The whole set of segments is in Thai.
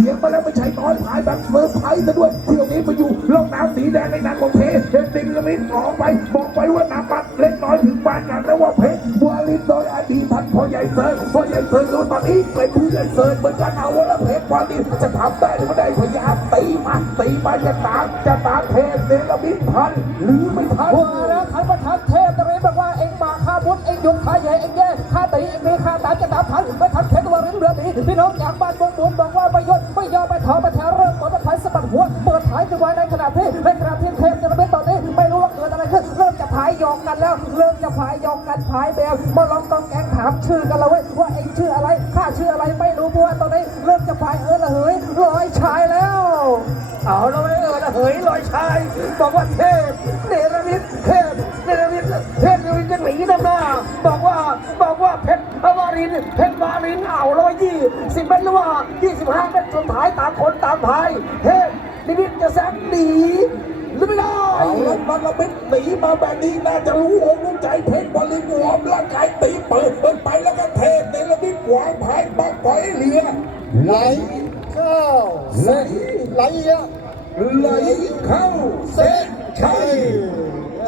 เสียงมาแล้วไม่ใช่น้อยพายแบบเซอร์ไพรส์ซะด้วยเที่ยวนี้มาอยู่ล่องน้ำสีแดงในนางของเพชเห็นติงกระมิดออกไปบอกไปว่านาปัดเล็กน้อยถึงบ้านกันแล้วว่าเพชรบัวลินโดยอดีตท่านพ่อใหญ่เซิร์พ่อใหญ่เซิร์รู้ตอนนี้เป็นผู้ใหญ่เซิร์เหมือนกันเอาว่าเพชรบัวลินจะทำได้หรือไม่ได้พยายามตีมันตีมันจะตามจะตามเพชรเนรมิตทันหรือไม่ทันว่าแล้วขันประทัดเท ฆ่าบุญเอ็งยุงฆ่าใหญ่เองแย่ฆ่าตีเองมีฆ่าตามจะตามทันไม่ทันเพชรตัวเรื่องเรือดีพี่น้องจากบ้านบงบุญบอกว่าไม่ยศไม่ยอมไปถอไปแถวเริ่มหมดไปสะบัดหัวเปิดท้ายกันไว้ในขณะที่ในขณะที่เทพจะระเบิดตอนนี้ไม่รู้ว่าเกิดอะไรขึ้นเริ่มจะพายยองกันแล้วเริ่มจะพายยองกันพายแบวมาลองกองแกงถามชื่อกันแล้วเว้ยว่าเองชื่ออะไรข้าชื่ออะไรไม่รู้เพราะว่าตอนนี้เริ่มจะพายเออละเหยลอยชายแล้วเอาแล้วไม่เออละเหยลอยชายบอกว่าเทพเนรมิตเทพเนรมิตเทพเนรมิตจะหนีนำหน้า บอกว่าบอกว่าเพชรวารินเพชรวารินเอาร้อยยี่สิบเมตรหรือว่ายี่สิบห้าเมตรสุดท้ายต่างคนต่างพายเทพนิมิตจะแซงหนีหรือไม่ได้เอาแล้วมันละมิดหนีมาแบบนี้น่าจะรู้อกรู้ใจเพชรบอลลินวอร์มร่างกายตีเปิดเปิดไปแล้วก็เทเนรมิตวางพายปักปล่อยเรือไหลเข้าไหลไหลเยอะไหลเข้าเส้นชัยเอ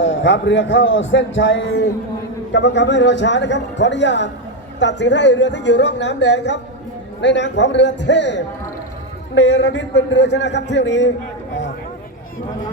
อครับเรือเข้าเส้นชัย กรรมการไม่รอช้านะครับ ขออนุญาตตัดสินให้เรือที่อยู่ร่องน้ำแดงครับ ในนามของเรือเทพเนรมิตเป็นเรือชนะครับเที่ยวนี้